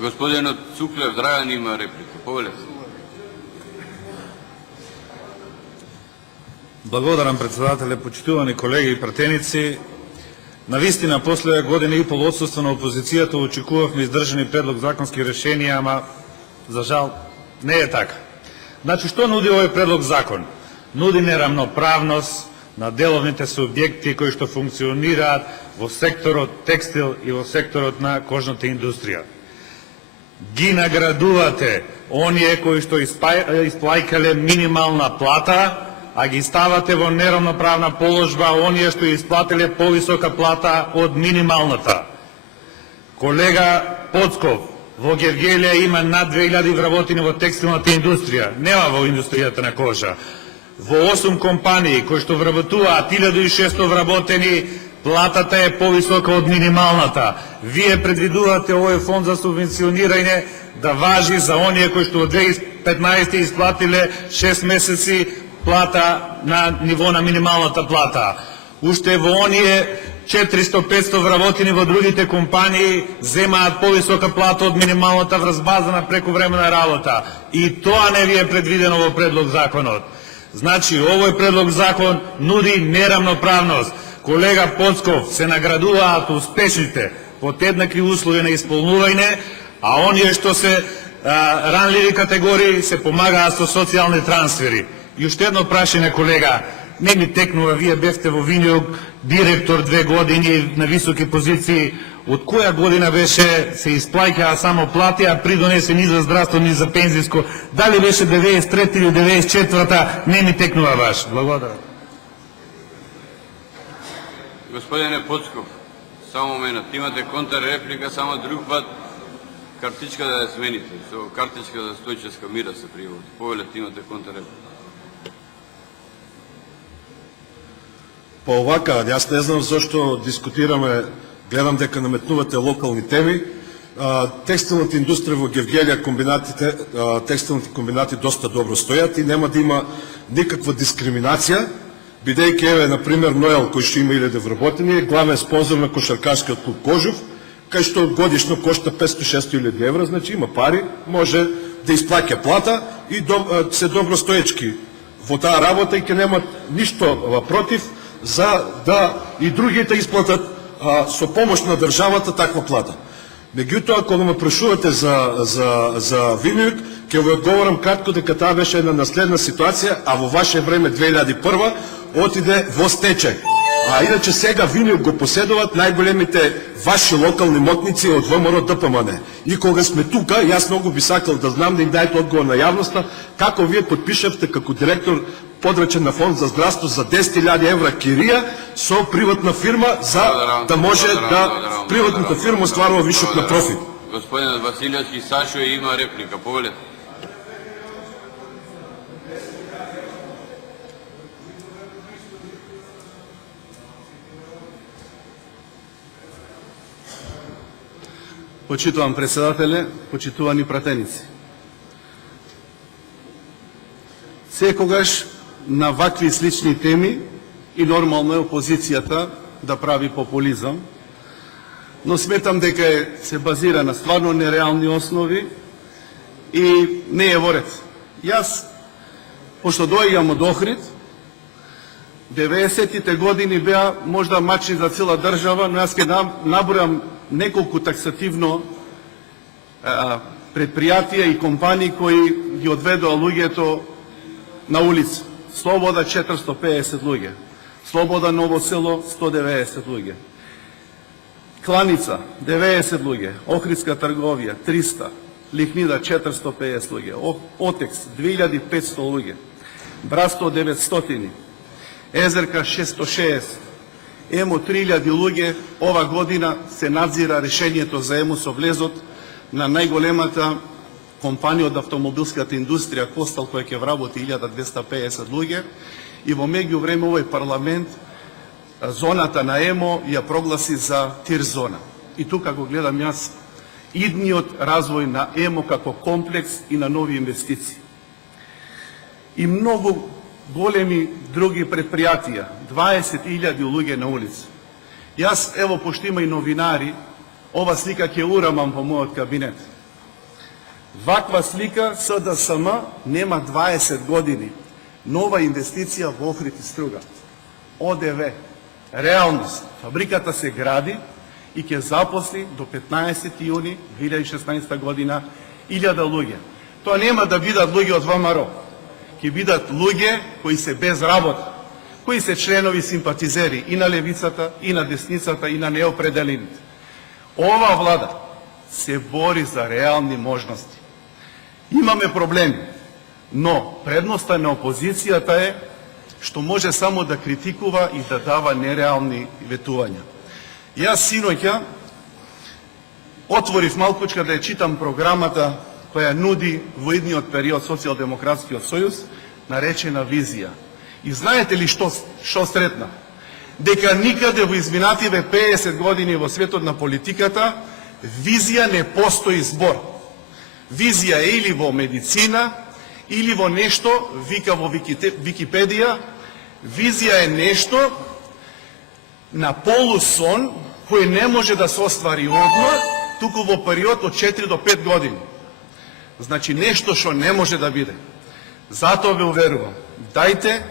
Господинот Цуклев Драјан има реплика. Повелете. Благодарам, председателе, почитувани колеги и пратеници. Навистина, после година и пол отсутство на опозицијата, очекувавме издржани предлог законски решенија, ама за жал не е така. Значи, што нуди овој предлог закон? Нуди неравноправност на деловните субјекти кои што функционираат во секторот текстил и во секторот на кожната индустрија. Ги наградувате оние кои што исплајкале минимална плата, а ги ставате во неравноправна положба оние што исплатиле повисока плата од минималната. Колега Поцков, во Гевгелија има над 2000 вработени во текстилната индустрија, нема во индустријата на кожа. Во 8 компании кои што вработуваат 1600 вработени, платата е повисока од минималната. Вие предвидувате овој фонд за субвенционирање да важи за оние кои што од 2015 исплатиле 6 месеци плата на ниво на минималната плата. Уште во оние 400-500 вработени во другите компании земаат повисока плата од минималната врз база на прекувремена работа. И тоа не ви е предвидено во предлог законот. Значи, овој предлог закон нуди неравноправност. Колега Поцков, се наградуваат успешните под еднакви услови на исполнување, а оние што се ранливи категории се помагаат со социјални трансфери. И уште едно прашање, колега, не ми текнува, вие бевте во Винјуг директор 2 години на високи позиции, од која година беше се исплаќаа само плати, а придонесе ни за здравство, ни за пензиско? Дали беше 93 или 94-та, не ми текнува баш. Благодарам. Господине Поцков, само момент, имате контрреплика, само друг пат картичка да ја смените. Со картичка за Стојчевска мира се приводи. Повелете, имате контрреплика. Па овака, јас не знам зашто дискутираме, гледам дека наметнувате локални теми. Текстилната индустрија во Гевгелија, текстилните комбинати доста добро стојат и нема да има никаква дискриминација, бидејќи еве, например, Ноел, кој што има 1000 вработени, е главен спонзор на кошаркарскиот клуб Кожув, кај што годишно кошта 500-600 илјади евра, значи има пари, може да исплаќа плата и се добро стоечки во таа работа и ќе немат ништо против за да и другите исплатат со помош на државата таква плата. Меѓутоа, ако ме прашувате за Винјуг, ќе ви одговорам кратко дека таа беше една наследна ситуација, а во ваше време 2001 отиде во стечај. А иначе сега Винјуг го поседуваат најголемите ваши локални мотници од ВМРО ДПМН. И кога сме тука, јас многу би сакал да знам да им дајте одговор на јавноста како вие подпишавте како директор подрачен на фонд за здравство за 10.000 евра кирија со приватна фирма за да може да приватната фирма стварува вишок на профит. Господинот Василевски Сашо има реплика. Повелете. Почитувам председателе, почитувани пратеници. Секогаш на вакви слични теми и нормално е опозицијата да прави популизам, но сметам дека се базира на стварно нереални основи и не е во ред. Јас, пошто доаѓам од Охрид, 90-тите години беа можда мачни за цела држава, но јас ќе набројам неколку таксативно предпријатија и компании кои ги одведоа луѓето на улица. Слобода 450 луѓе, Слобода Ново село 190 луѓе, Кланица 90 луѓе, Охридска трговија 300, Лихнида 450 луѓе, Отекс 2500 луѓе, Брасто 900, Езерка 660, ЕМО 3000 луѓе. Ова година се надзира решението за ЕМО со влезот на најголемата компанија од автомобилската индустрија Костал, која ќе вработи 1250 луѓе, и во меѓувреме овој парламент зоната на ЕМО ја прогласи за тир зона. И тука го гледам јас идниот развој на ЕМО како комплекс и на нови инвестиции. И многу големи други предпријатија, 20.000 луѓе на улица. Јас, ево, пошто има и новинари, ова слика ќе урамам во мојот кабинет. Ваква слика СДСМ нема 20 години. Нова инвестиција во Охрид и Струга. ОДВ. Реалност. Фабриката се гради и ќе запосли до 15 јуни 2016 година 1000 луѓе. Тоа нема да бидат луѓе од ВМРО. Ќе бидат луѓе кои се без работа, кои се членови симпатизери и на левицата, и на десницата, и на неопределените. Ова влада се бори за реални можности. Имаме проблеми, но предноста на опозицијата е што може само да критикува и да дава нереални ветувања. Јас синоќа отворив малкучка да ја читам програмата која нуди во идниот период Социјалдемократскиот сојуз, наречена визија. И знаете ли што сретна? Дека никаде во изминативе 50 години во светот на политиката визија не постои збор. Визија е или во медицина, или во нешто, вика во Википедија, визија е нешто на полусон кој не може да се оствари одма, туку во период од 4 до 5 години. Значи нешто што не може да биде. Затоа ве уверувам, дајте,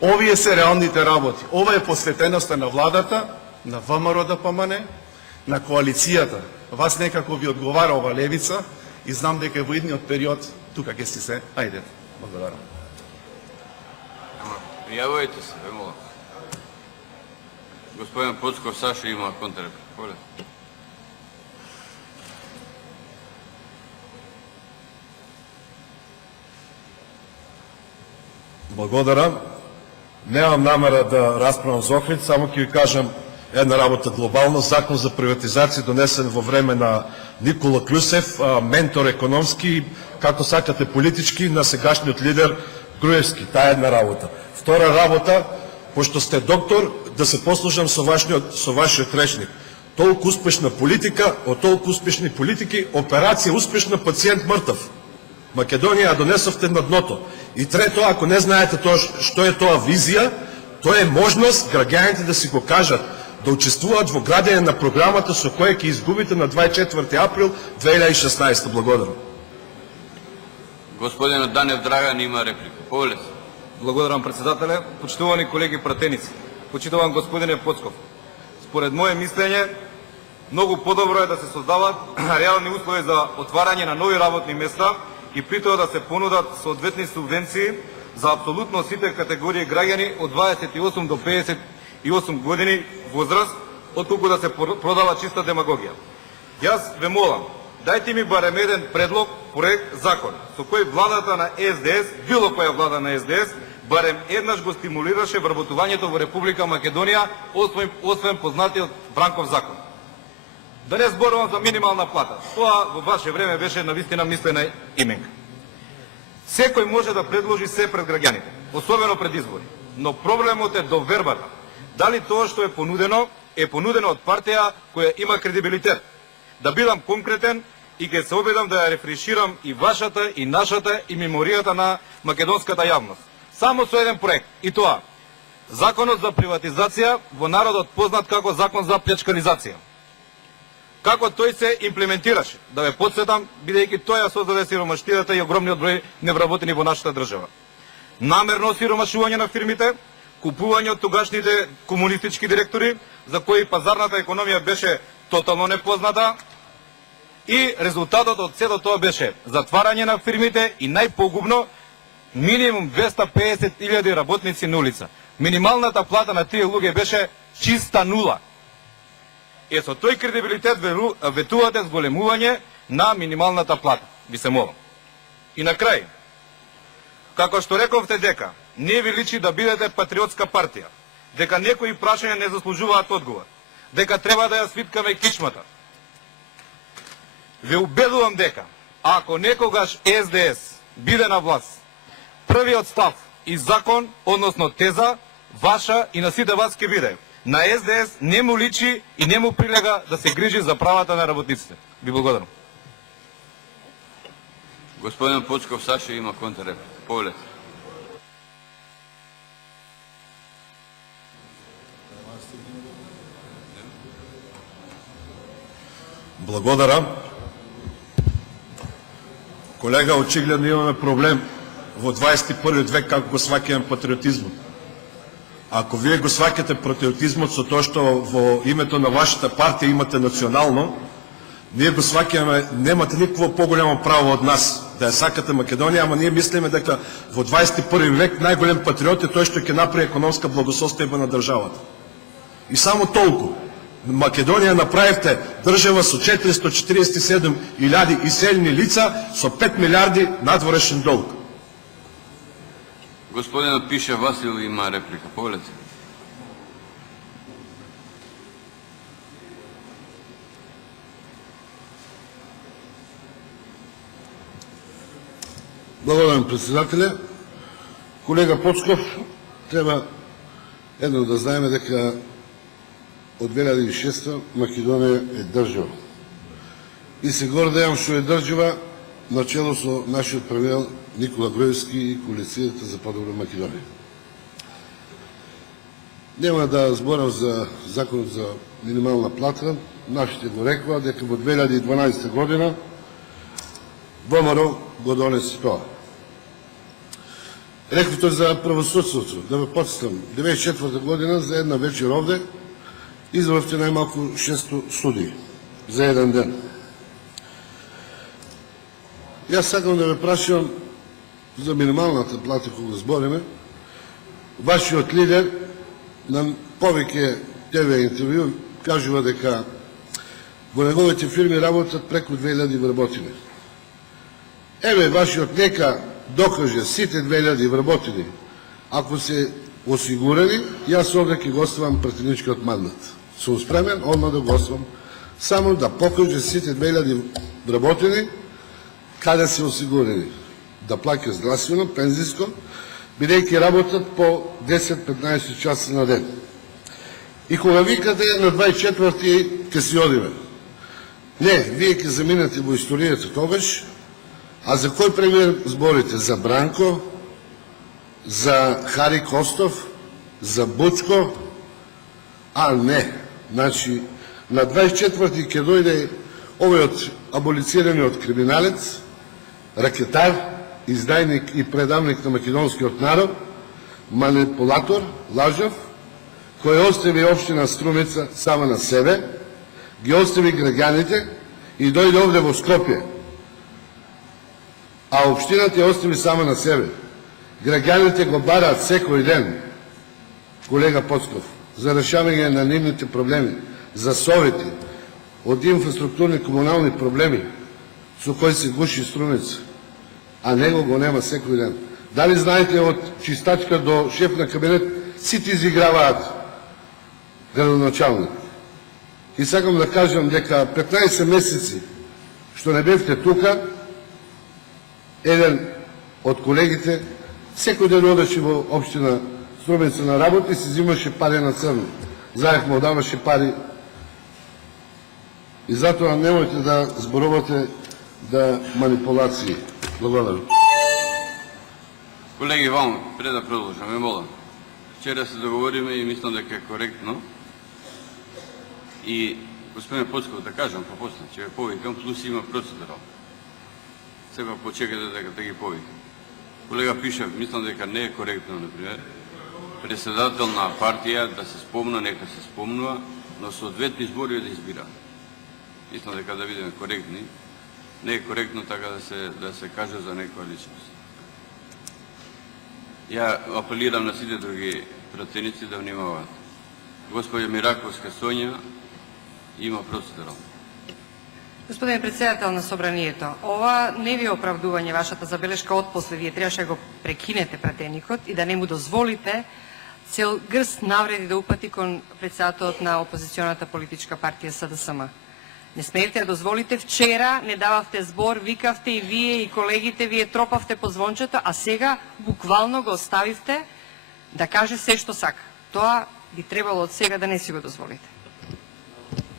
овие се реалните работи. Ова е посветеноста на владата, на ВМРО ДПМН, на коалицијата. Вас некако ви одговара ова левица и знам дека во идниот период тука ќе си се најдете. Благодарам. Пријавувајте се, ве молам. Господин Поцков Саша има контрреплика. Поле. Благодарам. Немам намера да расправам за Охрид, само ќе ви кажам една работа глобална. Закон за приватизација донесен во време на Никола Клюсев, ментор економски, како сакате политички, на сегашниот лидер Груевски. Таа е една работа. Втора работа, пошто сте доктор, да се послужам со вашиот речник. Толку успешна политика, од толку успешни политики, операција успешна, пациент мртв. Македонија ја донесовте на дното. И трето, ако не знаете тоа, што е тоа визија, тоа е можност граѓаните да си го кажат, да учествуваат во градење на програмата со која ќе изгубите на 24 април 2016. Благодарам. Господинот Данев Драган има реплика. Повеле се. Благодарам, председателе. Почитувани колеги пратеници, почитуван господине Поцков. Според моје мислење, многу подобро е да се создават реални услови за отварање на нови работни места и при тоа да се понудат соодветни субвенции за апсолутно сите категории граѓани од 28 до 58 години возраст, отколку да се продава чиста демагогија. Јас ве молам, дајте ми барем еден предлог, проект, закон, со кој владата на СДС, било која влада на СДС, барем еднаш го стимулираше вработувањето во Република Македонија, освен познатиот Бранков закон. Да не зборувам за минимална плата. Тоа во ваше време беше навистина мислена именка. Секој може да предложи се пред граѓаните, особено пред избори. Но проблемот е довербата. Дали тоа што е понудено од партија која има кредибилитет. Да бидам конкретен и ќе се обидам да ја рефреширам и вашата, и нашата, и меморијата на македонската јавност. Само со еден проект, и тоа. Законот за приватизација, во народот познат како закон за плячканизација. Како тој се имплементираше? Да ве подсетам, бидејќи тој ја создаде сиромаштијата и огромниот број невработени во нашата држава. Намерно сиромашување на фирмите, купување од тогашните комунистички директори, за кои пазарната економија беше тотално непозната, и резултатот од сето тоа беше затварање на фирмите и најпогубно минимум 250.000 работници на улица. Минималната плата на тие луѓе беше чиста нула. Со тој кредибилитет ветувате зголемување на минималната плата. Ви се молам. И на крај, како што рековте дека не ви личи да бидете патриотска партија, дека некои прашања не заслужуваат одговор, дека треба да ја свиткаме кичмата. Ве убедувам дека, ако некогаш СДС биде на власт, првиот став и закон, односно теза, ваша и на сите вас ќе биде: на СДС не му личи и не му прилега да се грижи за правата на работниците. Ви благодарам. Господин Поцков Саша има контрреплика. Повеле се. Благодарам. Колега, очигледно имаме проблем во 21 век како го сваќаме патриотизмот. Ако вие го сваќате патриотизмот со тоа што во името на вашата партија имате национално, ние го сваќаме, немате никакво поголемо право од нас да ја сакате Македонија, ама ние мислиме дека во 21 век најголем патриот е тој што ќе направи економска благосостојба на државата. И само толку. Македонија направивте држава со 447.000 иселени лица со 5 милиарди надворешен долг. Господинът Пиша Васил има реплика. Повелете. Благодарам, председателя. Колега Поцков, треба едно да знаеме дека од 2006 Македонија е држава. И се гордеам што е држава начело со нашиот премиер Никола Груевски и коалицијата за подобра Македонија. Нема да зборам за законот за минимална плата. Нашите го рекоа дека во 2012 година ВМРО го донесе тоа. Рековте за правосудството. Да ве подсетам, 1994 година за една вечер овде избравте најмалку 600 судии за еден ден. Јас сакам да ве прашам за минималната плата кога збориме. Вашиот лидер на повеќе ТВ интервју кажува дека во неговите фирми работат преку 2000 вработени. Еве, вашиот нека докаже сите 2000 вработени. Ако се осигурени, јас овде ќе гостувам пратеничкиот мандат. Сум спремен одма да гостувам, само да покаже сите 2000 вработени каде се осигурени. Да плаќа здравствено, пензиско, бидејќи работат по 10-15 часа на ден. И кога викате на 24-ти ќе си одиме. Не, вие ќе заминете во историјата тогаш. А за кој премиер зборите? За Бранко? За Хари Костов? За Бучко? А не. Значи, на 24-ти ќе дојде овојот аболицираниот криминалец, ракетар, издајник и предавник на македонскиот народ, манипулатор, лажав, кој остави општина Струмица сама на себе, ги остави граѓаните и дојде овде во Скопје. А општината ја остави сама на себе. Граѓаните го бараат секој ден, колега Поцков, за решавање на нивните проблеми, за совети, од инфраструктурни комунални проблеми, со кои се гуши Струмица, а него го нема секој ден. Дали знаете од чистачка до шеф на кабинет, сите изиграваат градоначалник. И сакам да кажам дека 15 месеци што не бевте тука, еден од колегите секој ден одеше во општина Струмица на работа и се взимаше пари на црно. Заев му даваше пари. И затоа немојте да зборувате да манипулации. Благодарам. Колеги, вам, пред да продолжаме, молам. Вчера се договориме и мислам дека е коректно. И господин Поцков, да кажам, попосле, че ве повикам, плюс има процедура. Сега почекате дека да ги повикам. Колега Пишев, мислам дека не е коректно, например, председател на партија да се спомна, нека се спомнува, но соодветни збори да избира. Мислам дека да бидеме коректни. Не е коректно така да се каже за некоја личност. Ја апелирам на сите други пратеници да внимаваат. Господја Мираковска Сонја има процедура. Господин председател на Собранието, ова не ви е оправдување вашата забелешка отпосле, вие требаше да го прекинете пратеникот и да не му дозволите цел грст навреди да упати кон председателот на опозиционата политичка партија СДСМ. Не смеете да дозволите, вчера не дававте збор, викавте и вие и колегите, вие тропавте по звончето, а сега буквално го оставивте да каже се што сака. Тоа би требало од сега да не си го дозволите.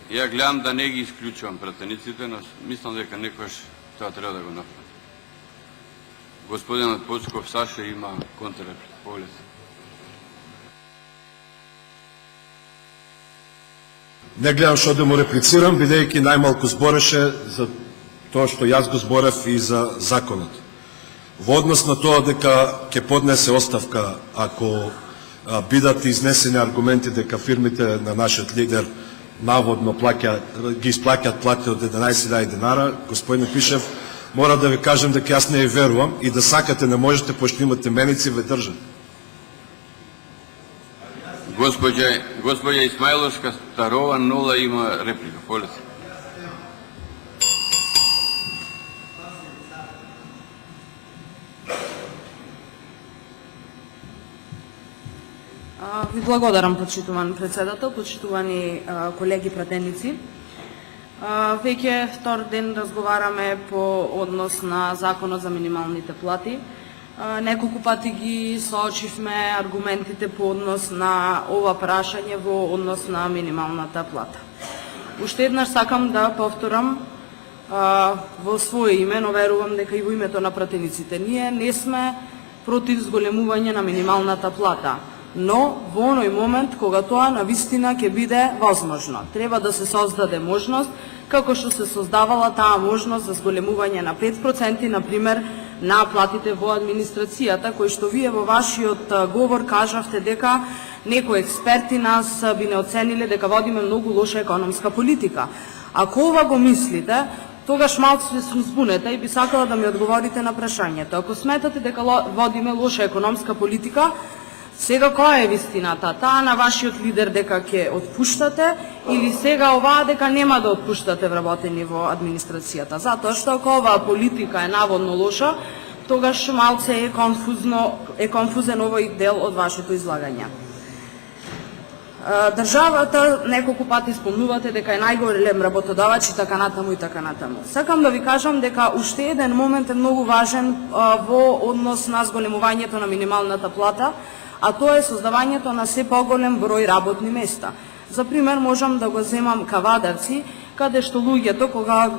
Ја гледам да не ги исклучувам пратениците, но мислам дека некојаш тоа треба да го направи. Господинот Поцков Саша има контрреплика. Повелете. Не гледам што да му реплицирам, бидејќи најмалку збореше за тоа што јас го зборев и за законот. Во однос на тоа дека ќе поднесе оставка ако бидат изнесени аргументи дека фирмите на нашиот лидер наводно ги исплаќаат плати од 11.000 динара, господин Пишев, мора да ви кажем дека јас не ја верувам и да сакате не можете, пошто имате меници ве држат. Gospođa Ismailovska Starova 0 ima replika. Polite. Ви благодарам, почитуван председател, почитувани колеги пратеници. Веќе втор ден разговараме по однос на Законот за минималните плати. Неколку пати ги соочивме аргументите по однос на ова прашање во однос на минималната плата. Уште еднаш сакам да повторам во свое име, но верувам дека и во името на пратениците. Ние не сме против зголемување на минималната плата, но во оној момент кога тоа навистина ќе биде возможно. Треба да се создаде можност, како што се создавала таа можност за зголемување на 5%, например, на платите во администрацијата, кои што вие во вашиот говор кажавте дека некои експерти нас би не оцениле дека водиме многу лоша економска политика. Ако ова го мислите, тогаш малку се збунете и би сакала да ми одговорите на прашањето. Ако сметате дека водиме лоша економска политика, сега која е вистината? Таа на вашиот лидер дека ќе отпуштате или сега оваа дека нема да отпуштате вработени во администрацијата? Затоа што ако оваа политика е наводно лоша, тогаш малце е конфузен овој дел од вашето излагање. Државата неколку пати спомнувате дека е најголем работодавач и така натаму и така натаму. Сакам да ви кажам дека уште еден момент е многу важен во однос на зголемувањето на минималната плата, а тоа е создавањето на се поголем број работни места. За пример, можам да го земам Кавадарци, каде што луѓето, кога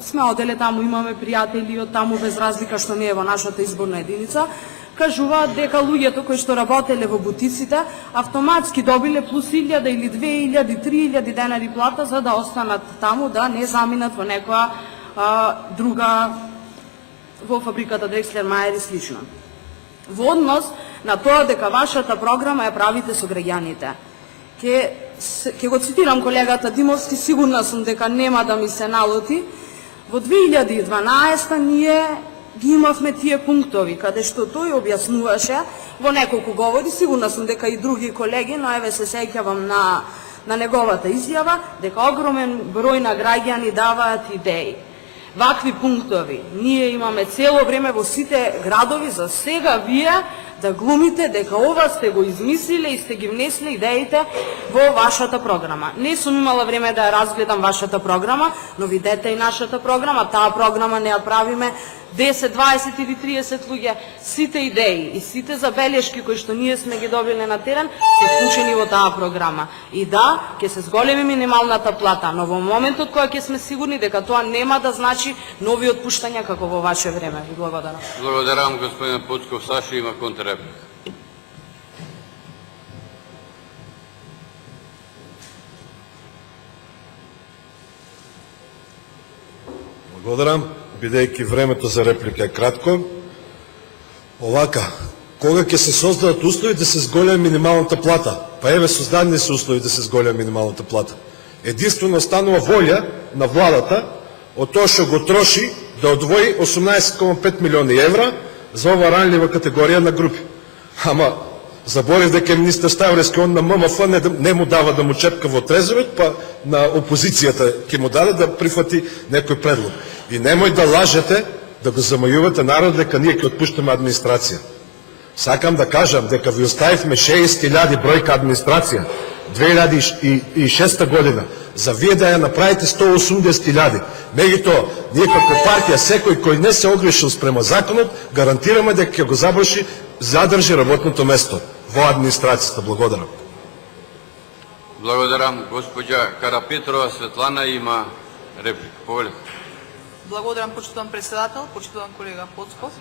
сме оделе таму, имаме пријатели од таму, без разлика што не е во нашата изборна единица, кажуваат дека луѓето кои што работеле во бутиците автоматски добиле плюс 1000 или 2000, 3000 денари плата за да останат таму, да не заминат во некоја друга, во фабриката Дрекслер Мајер и слично. Во однос на тоа дека вашата програма ја правите со граѓаните. Ке го цитирам колегата Димовски, сигурна сум дека нема да ми се налоти. Во 2012 ние ги имавме тие пунктови, каде што тој објаснуваше во неколку говори, сигурна сум дека и други колеги, но еве се сеќавам на неговата изјава, дека огромен број на граѓани даваат идеи. Вакви пунктови ние имаме цело време во сите градови, за сега вие да глумите дека ова сте го измислиле и сте ги внесле идеите во вашата програма. Не сум имала време да ја разгледам вашата програма, но видете и нашата програма. Таа програма не ја правиме 10, 20 или 30 луѓе. Сите идеи и сите забелешки кои што ние сме ги добиле на терен се вклучени во таа програма. И да, ќе се зголеми минималната плата, но во моментот кога ќе сме сигурни дека тоа нема да значи нови отпуштања како во ваше време. Ви благодарам. Благодарам, господин Поцков. Саша има контрреплика. Благодарам, бидејќи времето за реплика е кратко. Овака, кога ќе се создадат услови да се зголеми минималната плата? Па еве создадени се услови да се зголеми минималната плата. Единствено останува волја на владата од тоа што го троши да одвои 18,5 милиони евра за ова ранлива категорија на групи. Ама заборев дека министер Ставрески он на ММФ не му дава да му чепка во трезорот, па на опозицијата ќе му даде да прифати некој предлог. И немој да лажете, да го замајувате народ дека ние ќе отпуштаме администрација. Сакам да кажам дека ви оставивме 60.000 бројка администрација 2006 година. За вие да ја направите 180.000. Меѓутоа, ние како партија, секој кој не се огрешил спрема законот, гарантираме дека ќе го задржи работното место во администрацијата. Благодарам. Благодарам. Госпоđa Карапетрова Светлана има реплика. Повелете. Благодарам, почитуван председател, почитуван колега Поцков.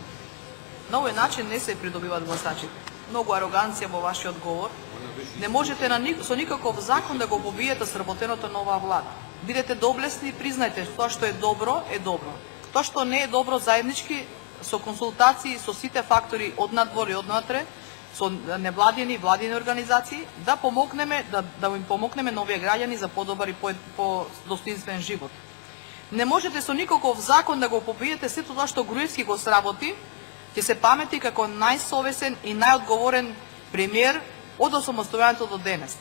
На овој начин не се придобиваат гласачи. Многу ароганција во вашиот говор. Не можете со никаков закон да го побиете сработеното на оваа влада. Бидете доблесни, признајте тоа што е добро, е добро. Тоа што не е добро заеднички, со консултации со сите фактори од надвор и од натре, со невладини и владини организации, да помогнеме, да им помогнеме на овие граѓани за подобар и по-достоинствен живот. Не можете со никаков закон да го побиете сето тоа што Груевски го сработи, ќе се памети како најсовесен и најодговорен премиер од осамостојањето до денес.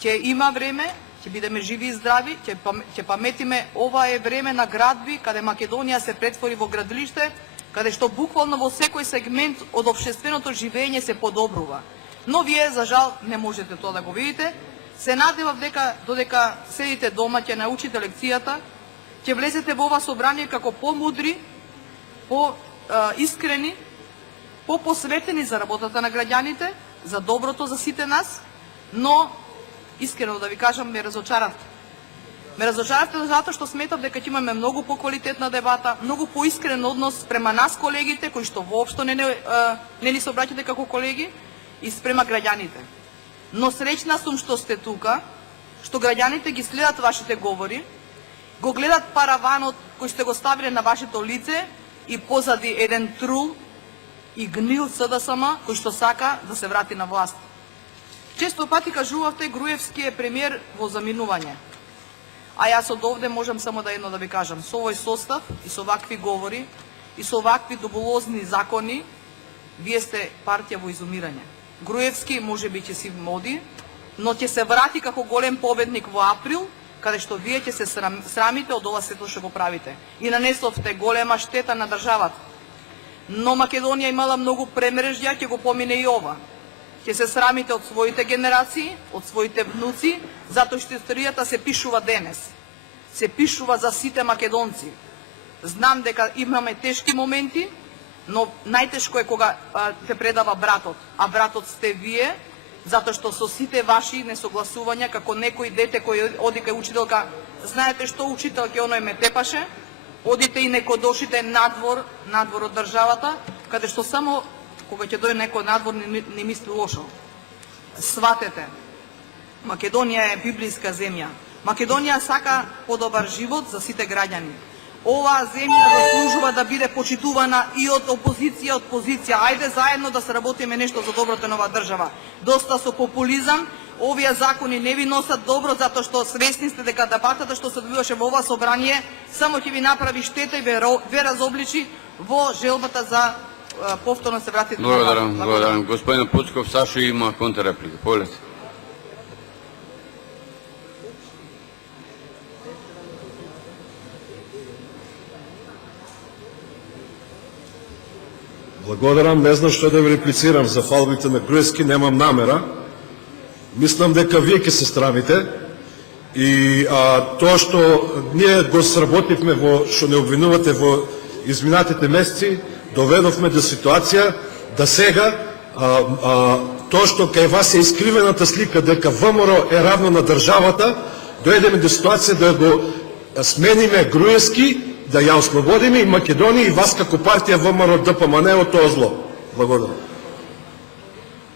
Ќе има време, ќе бидеме живи и здрави, ќе паметиме, ова е време на градби, каде Македонија се претвори во градилиште, каде што буквално во секој сегмент од општественото живење се подобрува. Но вие, за жал, не можете тоа да го видите. Се надевав дека, додека седите дома, ќе научите лекцијата, ќе влезете во ова собрание како по-мудри, по-искрени, по-посветени за работата на граѓаните, за доброто за сите нас, но искрено да ви кажам, ме разочаравте. Ме разочаравте затоа што сметав дека ќе имаме многу поквалитетна дебата, многу поискрен однос спрема нас колегите, кои што воопшто не ни се обраќате како колеги, и спрема граѓаните. Но среќна сум што сте тука, што граѓаните ги следат вашите говори, го гледат параванот кој сте го ставиле на вашето лице и позади еден трул и гнил СДСМ кој што сака да се врати на власт. Често пати кажувавте Груевски е премиер во заминување. А јас од овде можам само едно да ви кажам. Со овој состав и со вакви говори и со вакви дуболозни закони, вие сте партија во изумирање. Груевски може би ќе си моди, но ќе се врати како голем победник во април, каде што вие ќе се срамите од ова сето што го правите. И нанесовте голема штета на државата. Но Македонија имала многу премрежја, ќе го помине и ова. Ќе се срамите од своите генерации, од своите внуци, затоа што историјата се пишува денес. Се пишува за сите македонци. Знам дека имаме тешки моменти, но најтешко е кога те предава братот. А братот сте вие, затоа што со сите ваши несогласувања, како некој дете кој оди кај учителка, знаете што учителке оној ме тепаше, одите и некодошите надвор од државата, каде што само кога ќе дојде некој надвор не мисли лошо. Сватете, Македонија е библиска земја. Македонија сака подобар живот за сите граѓани. Оваа земја заслужува да биде почитувана и од опозиција, од позиција. Ајде заедно да се работиме нешто за доброто на оваа држава. Доста со популизам, овие закони не ви носат добро, затоа што свесни сте дека дебатата што се одвиваше во ова собрание само ќе ви направи штета и ве разобличи во желбата за повторно се вратите. Благодарам. Господин Поцков, Сашо има контрреплика. Повелете. Благодарам, не знам што да ви реплицирам за фалбите на Груевски, немам намера. Мислам дека вие ќе се срамите и тоа што ние го сработивме што не обвинувате во изминатите месеци, доведовме до ситуација да сега тоа што кај вас е искривената слика дека ВМРО е равно на државата, дојдеме до ситуација да го смениме Груевски, да ја ослободиме и Македонија и вас како партија ВМРО ДПМН од тоа зло. Благодарам.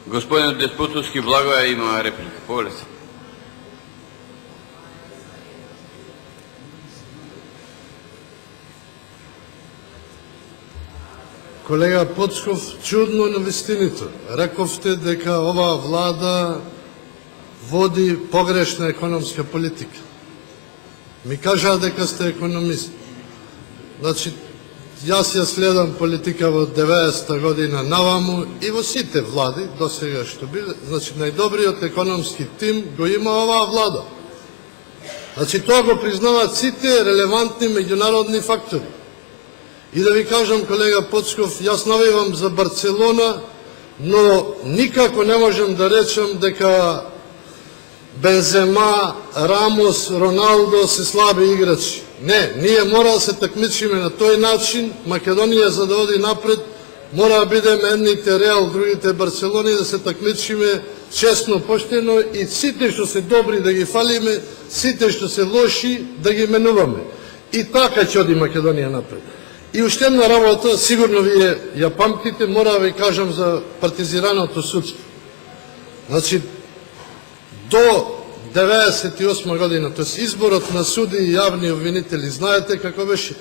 Господин Деспотовски Благоја има реплика. Повелете. Колега Поцков, чудно на вистините. Рековте дека оваа влада води погрешна економска политика. Ми кажаа дека сте економист. Значи, јас ја следам политика во 90-та година наваму и во сите влади до сега што биле. Значи, најдобриот економски тим го има оваа влада. Значи, тоа го признаваат сите релевантни меѓународни фактори. И да ви кажам, колега Поцков, јас навивам за Барселона, но никако не можем да речем дека Бензема, Рамос, Роналдо се слаби играчи. Не, ние мора да се такмичиме на тој начин. Македонија за да оди напред мора да бидеме едните Реал, другите Барселони, да се такмичиме честно, поштено и сите што се добри да ги фалиме, сите што се лоши да ги менуваме. И така ќе оди Македонија напред. И уште една работа, сигурно вие ја памтите, мора да ви кажам за партизираното судство. Значи, до 98 година, тоест изборот на суди и јавни обвинители, знаете како беше?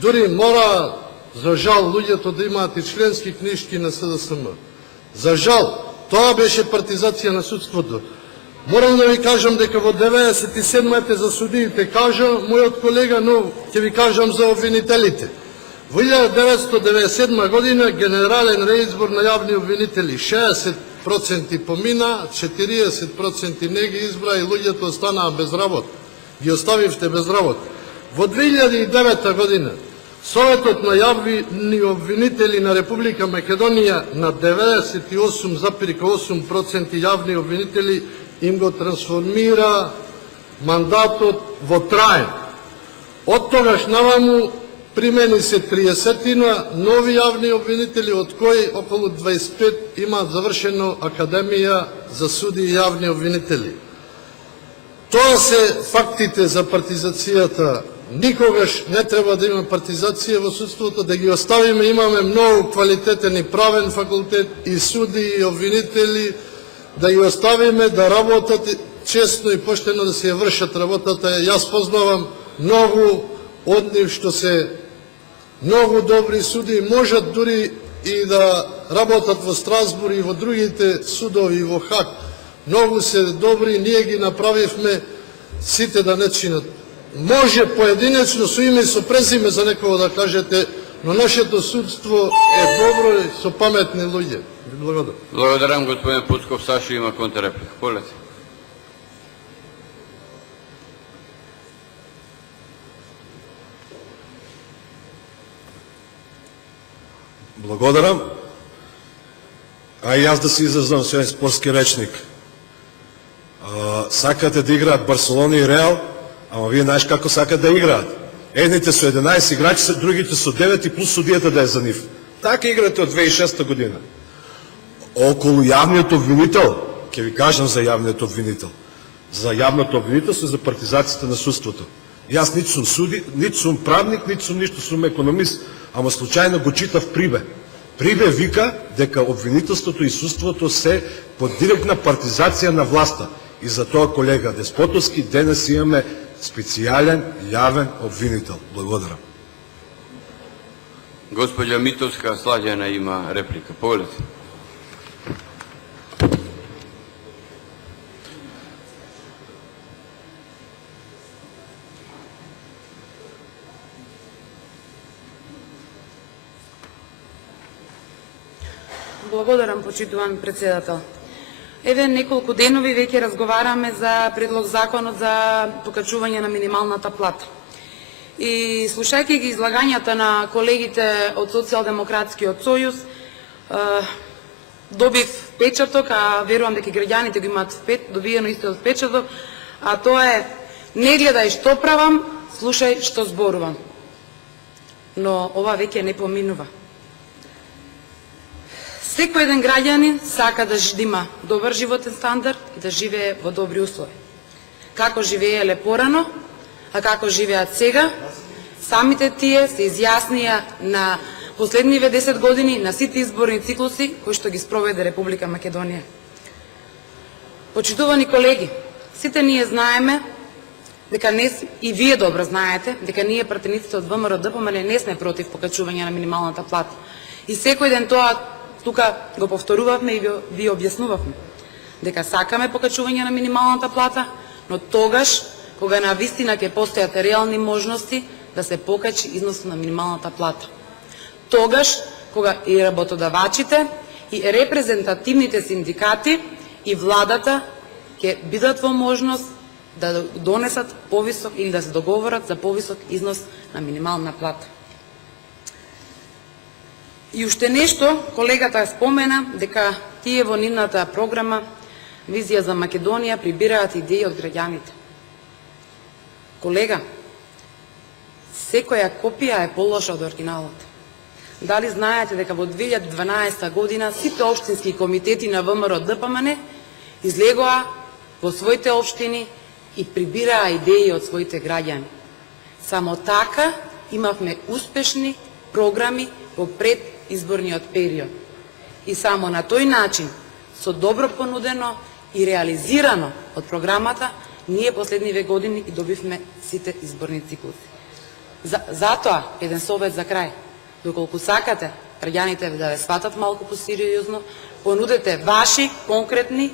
Дури мора, за жал, луѓето да имаат и членски книжки на СДСМ. За жал, тоа беше партизација на судството. Морам да ви кажам дека во 97-те за судиите кажа мојот колега, но ќе ви кажам за обвинителите. Во 1997 година генерален реизбор на јавни обвинители, 60% помина, 40% не ги избра и луѓето останаа без работа. Ги оставивте без работа. Во 2009 година Советот на јавни обвинители на Република Македонија на 98,8% јавни обвинители им го трансформира мандатот во траен. Од тогаш наваму примени се 30 нови јавни обвинители, од кои околу 25 имаат завршено Академија за суди и јавни обвинители. Тоа се фактите за партизацијата. Никогаш не треба да има партизација во судството, да ги оставиме, имаме многу квалитетен и правен факултет, и суди, и обвинители, да ги оставиме да работат честно и поштено, да се ја вршат работата. Јас познавам многу од нив што се многу добри суди, можат дури и да работат во Страсбург и во другите судови, во Хаг. Многу се добри, ние ги направивме, сите да не чинат. Може поединечно со име и со презиме за некого да кажете, но нашето судство е добро и со паметни луѓе. Ви благодарам. Благодарам, господин Пуцков. Сашо има контрреплика. Полете. Благодарам. А и јас да се изразам со еден спортски речник. Сакате да играат Барселона и Реал, ама вие знаеш како сакат да играат. Едните со 11 играчи, другите со 9 и плюс судијата да е за нив. Така играте од 2006 година. Околу јавниот обвинител, ќе ви кажам за јавниот обвинител. За јавното обвинителство и за партизацијата на судството. Јас ниту сум суди, ниту сум правник, ниту сум ништо, сум економист, ама случајно го читав Прибе. Прибе вика дека обвинителството и судството се под директна партизација на власта. И за тоа, колега Деспотовски, денес имаме специјален јавен обвинител. Благодарам. Gospođa Mitovska Slađana ima replika. Pogledajte. Благодарам, почитуван председател. Еве неколку денови веќе разговараме за предлог законот за покачување на минималната плата. И слушајќи ги излагањата на колегите од Социјалдемократскиот сојуз, добив печаток, а верувам дека граѓаните го имаат добиено истиот печаток, а тоа е: не гледај што правам, слушај што зборувам. Но ова веќе не поминува. Секој еден граѓанин сака да има добар животен стандард и да живее во добри услови. Како живееле порано, а како живеат сега, самите тие се изјаснија на последниве 10 години на сите изборни циклуси кои што ги спроведе Република Македонија. Почитувани колеги, сите ние знаеме дека и вие добро знаете дека ние пратениците од ВМРО ДПМН не сме против покачување на минималната плата. И секој ден тоа тука го повторувавме и ви објаснувавме дека сакаме покачување на минималната плата, но тогаш кога навистина ќе постојат реални можности да се покачи износот на минималната плата. Тогаш кога и работодавачите и репрезентативните синдикати и владата ќе бидат во можност да донесат повисок или да се договорат за повисок износ на минимална плата. И уште нешто, колегата спомена дека тие во нивната програма Визија за Македонија прибираат идеи од граѓаните. Колега, секоја копија е полоша од оригиналот. Дали знаете дека во 2012 година сите општински комитети на ВМРО ДПМН излегоа во своите општини и прибираа идеи од своите граѓани. Само така имавме успешни програми во предизборниот период. И само на тој начин, со добро понудено и реализирано од програмата, ние последниве години ги добивме сите изборни циклуси. Затоа, еден совет за крај, доколку сакате граѓаните да ве сватат малку посериозно, понудете ваши конкретни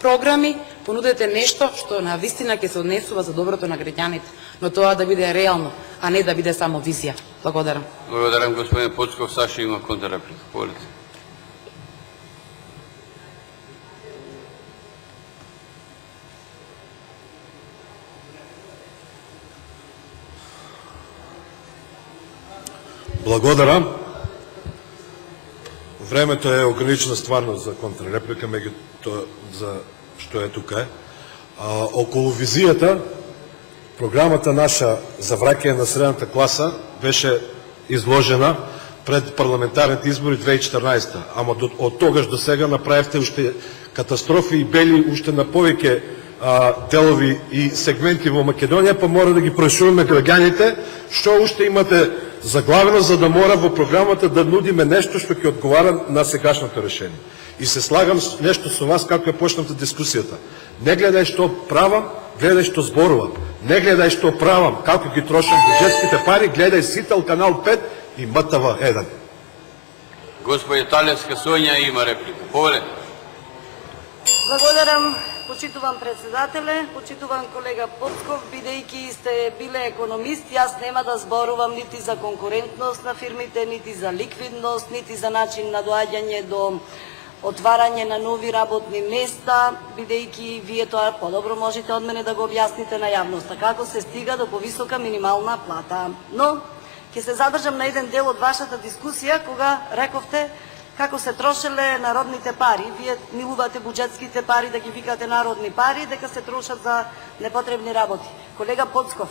програми, понудете нешто што на вистина ќе се однесува за доброто на граѓаните, но тоа да биде реално, а не да биде само визија. Благодарам. Благодарам, господин Поцков. Саша има контрреплика. Повелите. Благодарам. Времето е ограничено стварно за контрреплика, меѓу за што е тука. Околу визијата, програмата наша за враќање на средната класа беше изложена пред парламентарните избори 2014. Ама од тогаш до сега направивте уште катастрофи и бели уште на повеќе делови и сегменти во Македонија, па мора да ги прашуваме граѓаните што уште имате заглавено, за да мора во програмата да нудиме нешто што ќе одговара на сегашното решение. И се слагам нешто со вас како ја почнавте дискусијата. Не гледај што правам, гледај што зборувам. Не гледај што правам, како ги трошам буџетските пари, гледај Сител, Канал 5 и МТВ 1. Господи Талевска Сонја има реплика. Повеле. Благодарам, почитуван председателе, почитуван колега Поцков, бидејќи сте биле економист, јас нема да зборувам нити за конкурентност на фирмите, нити за ликвидност, нити за начин на доаѓање до отварање на нови работни места, бидејќи вие тоа подобро можете од мене да го објасните на јавноста, како се стига до повисока минимална плата. Но, ќе се задржам на еден дел од вашата дискусија, кога рековте како се трошеле народните пари. Вие милувате буџетските пари, да ги викате народни пари, дека се трошат за непотребни работи. Колега Поцков,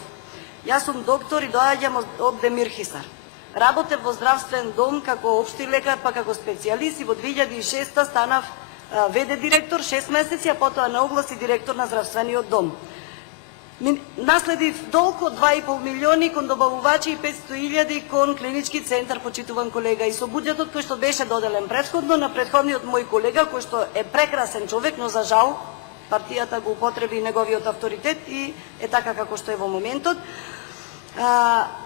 јас сум доктор и доаѓам од Демирхисар. Работев во здравствен дом како општи лекар, па како специјалист и во 2006 станав ВД директор 6 месеци, а потоа на оглас и директор на здравствениот дом. Наследив долг од 2,5 милиони кон добавувачи и 500.000 кон клинички центар, почитуван колега. И со буџетот кој што беше доделен претходно на претходниот мој колега, кој што е прекрасен човек, но за жал партијата го употреби неговиот авторитет и е така како што е во моментот.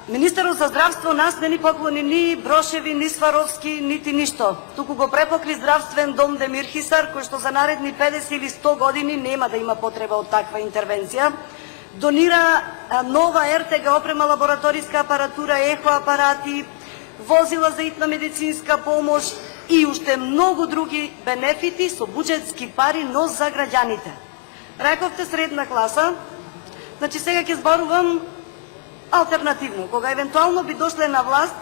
Министерот за здравство нас не ни поклони ни брошеви, ни Сваровски, нити ништо. Туку го препокли здравствен дом Демирхисар, кој што за наредни 50 или 100 години нема да има потреба од таква интервенција. Донира нова РТГ опрема, лабораториска апаратура, ехо апарати, возила за итна медицинска помош и уште многу други бенефити со буџетски пари, но за граѓаните. Рековте средна класа, значи сега ќе зборувам алтернативно. Кога евентуално би дошле на власт,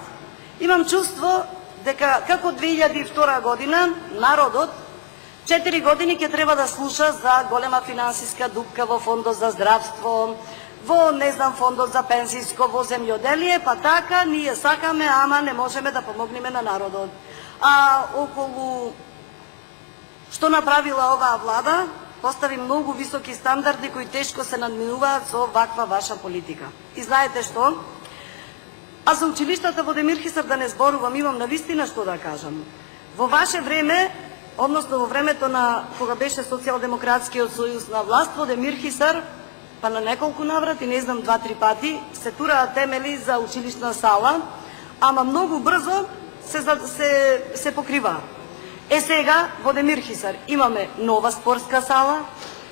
имам чувство дека како 2002 година народот 4 години ќе треба да слуша за голема финансиска дупка во фондот за здравство, во, не знам, фондот за пенсиско, во земјоделие, па така, ние сакаме, ама не можеме да помогнеме на народот. А околу што направила оваа влада, постави многу високи стандарди кои тешко се надминуваат со ваква ваша политика. И знаете што? А за училиштата во Демирхисар да не зборувам, имам навистина што да кажам. Во ваше време, односно во времето на кога беше Социјалдемократскиот сојуз на власт, во Демирхисар, па на неколку наврати, не знам, 2-3 пати, се тураа темели за училишна сала, ама многу брзо се покриваа. Е сега во Демирхисар имаме нова спортска сала,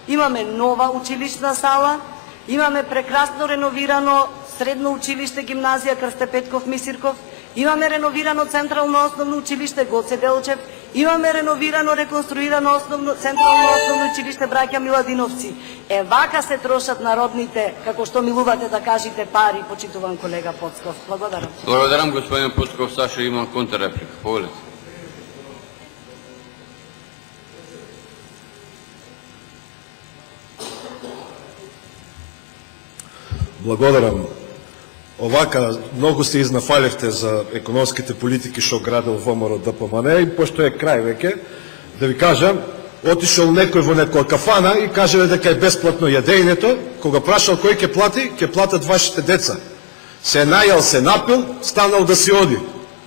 имаме нова училишна сала, имаме прекрасно реновирано средно училиште гимназија Крсте Петков Мисирков, имаме реновирано централно основно училиште Гоце Делчев, имаме реновирано, реконструирано централно основно училиште Браќа Миладиновци. Е, вака се трошат народните, како што милувате да кажете, пари, почитуван колега Поцков. Благодарам. Благодарам, господин Поцков. Саша има контрреплика. Повелете. Благодарам. Овака, многу се изнафалевте за економските политики што градил ВМРО ДПМН и пошто е крај веќе, да ви кажам, отишол некој во некоја кафана и кажеле дека е бесплатно јадењето, кога прашал кој ќе платат вашите деца. Се најал, се напил, станал да си оди.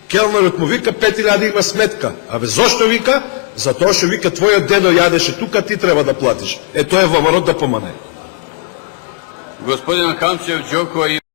Келнерот му вика 5000 има сметка. Абе зошто вика? Затоа што вика твојот дедо јадеше тука, ти треба да платиш. Е тоа е ВМРО ДПМН. Gospodin Kamčev Đoko